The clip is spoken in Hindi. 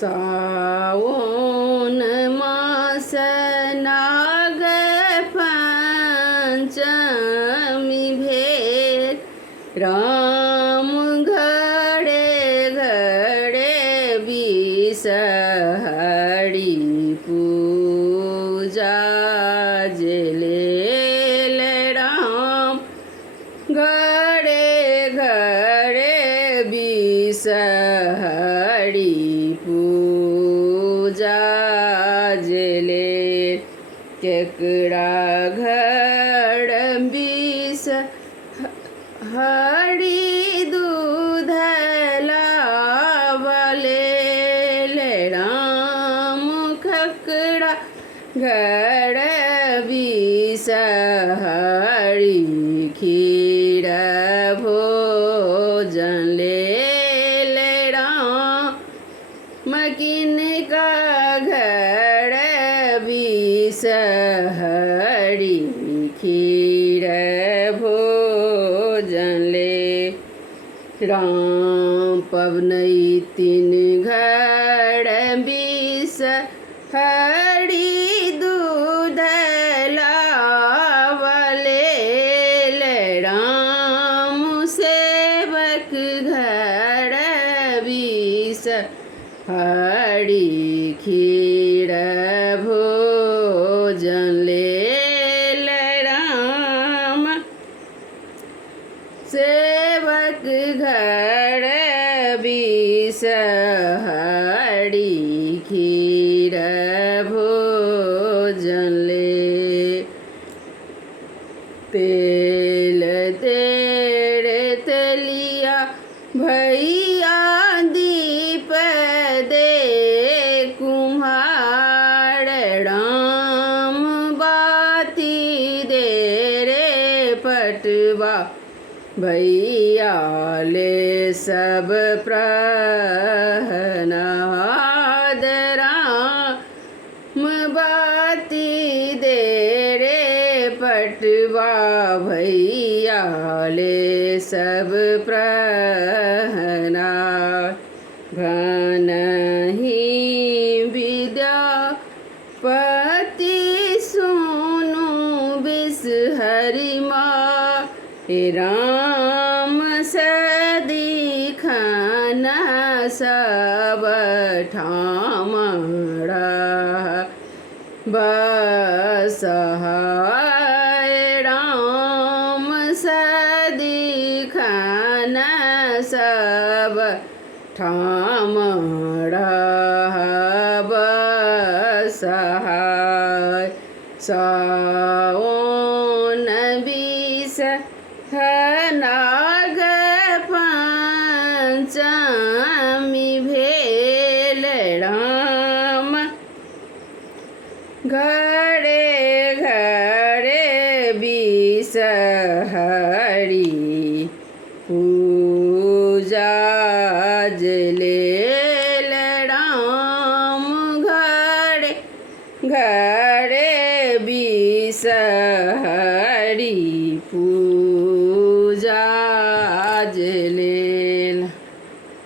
सावन मास नाग पंचमी भेल राम घड़े घड़े बिसहरी पूजा जलेल राम घड़े घड़े बिसहरी पूजा जले केकड़ा घड़ बिस हरी दूध लावले राम खकड़ा घड़ बिसहरी खीर भोजन ले राम मकिन का घड़ बिसहरी खीर भोजन ले राम पवनई तीन घड़ बिसहरी दूध लावले राम सेवक घड़ बिसहरी खीर भोजन ले राम सेवक घड़ बिसहरी खीर भोजन ले तेल तेरे तेलिया भैया दीप दे कुम्हार राम बाती दे रे पटवा भैया ले सब प्रहनाद राम बाती दे रे पटवा भैया ले सब प्रहनाद घन ही विद्यापति सुनु बिसहरी माँ राम सदिखन सब ठामड़ा बसहाय राम सदिखन सब ठामड़ा बसहाय सावन बिस नाग पंचमी भेल राम घड़े घड़े बिसहरी पूजा जलेल राम घड़े घड़े बिसहरी पूजा